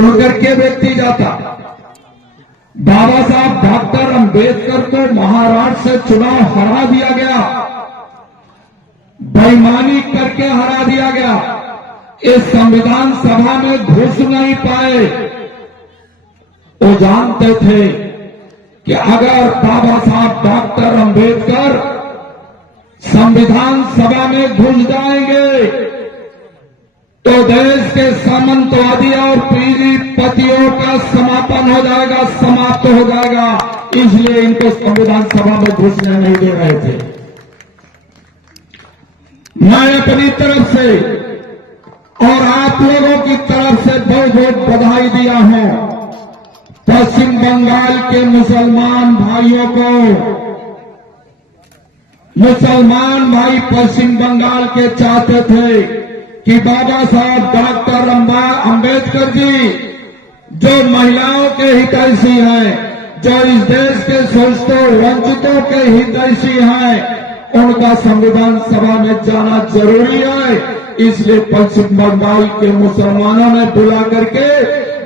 चुन करके व्यक्ति जाता। बाबा साहब डॉक्टर अंबेडकर को महाराष्ट्र से चुनाव हरा दिया गया, बेईमानी करके हरा दिया गया। इस संविधान सभा में घुस नहीं पाए। वो जानते थे कि अगर बाबा साहब डॉक्टर अंबेडकर संविधान सभा में घुस जाएंगे तो देश के सामंतवादी और पीढ़ीपतियों का समापन हो जाएगा, समाप्त हो जाएगा। इसलिए इनको संविधान सभा में घुसने नहीं दे रहे थे। मैं अपनी तरफ से और आप लोगों की तरफ से बहुत बहुत बधाई दिया हूं पश्चिम बंगाल के मुसलमान भाइयों को। मुसलमान भाई पश्चिम बंगाल के चाहते थे कि बाबा साहब डॉक्टर अंबेडकर जी जो महिलाओं के हितैषी हैं, जो इस देश के शोषितों वंचितों के हितैषी हैं, उनका संविधान सभा में जाना जरूरी है। इसलिए पश्चिम बंगाल के मुसलमानों ने बुला करके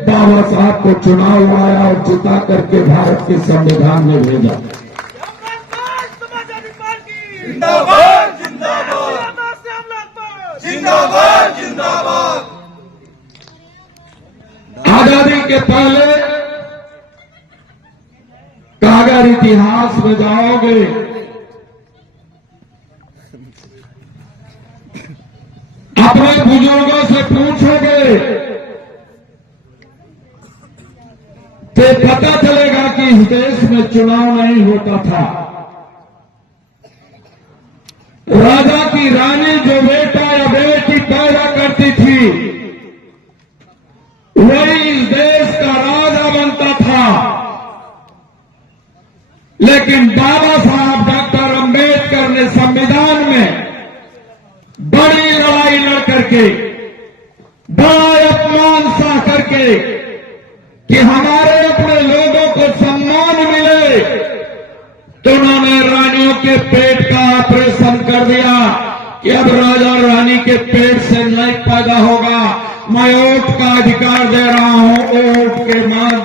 बाबा साहब को चुनाव लड़ाया और जिता करके भारत के संविधान में भेजा। जिंदाबाद जिंदाबाद जिंदाबाद जिंदाबाद। आजादी के पहले अगर इतिहास में जाओगे अपने बुजुर्गों से पूछोगे तो पता चलेगा कि इस देश में चुनाव नहीं होता था। राजा की रानी जो बेटा या बेटी पैदा करती थी वही इस देश का राजा बनता था। लेकिन बाबा साहब डॉक्टर अंबेडकर ने संविधान में बड़ी लड़ाई लड़ करके, बड़ा अपमान सह करके कि हमारे अपने लोगों को सम्मान मिले, तो उन्होंने रानियों के पेट का ऑपरेशन कर दिया कि अब राजा रानी के पेट से नहीं पैदा होगा। मैं वोट का अधिकार दे रहा हूं, वोट के माध्यम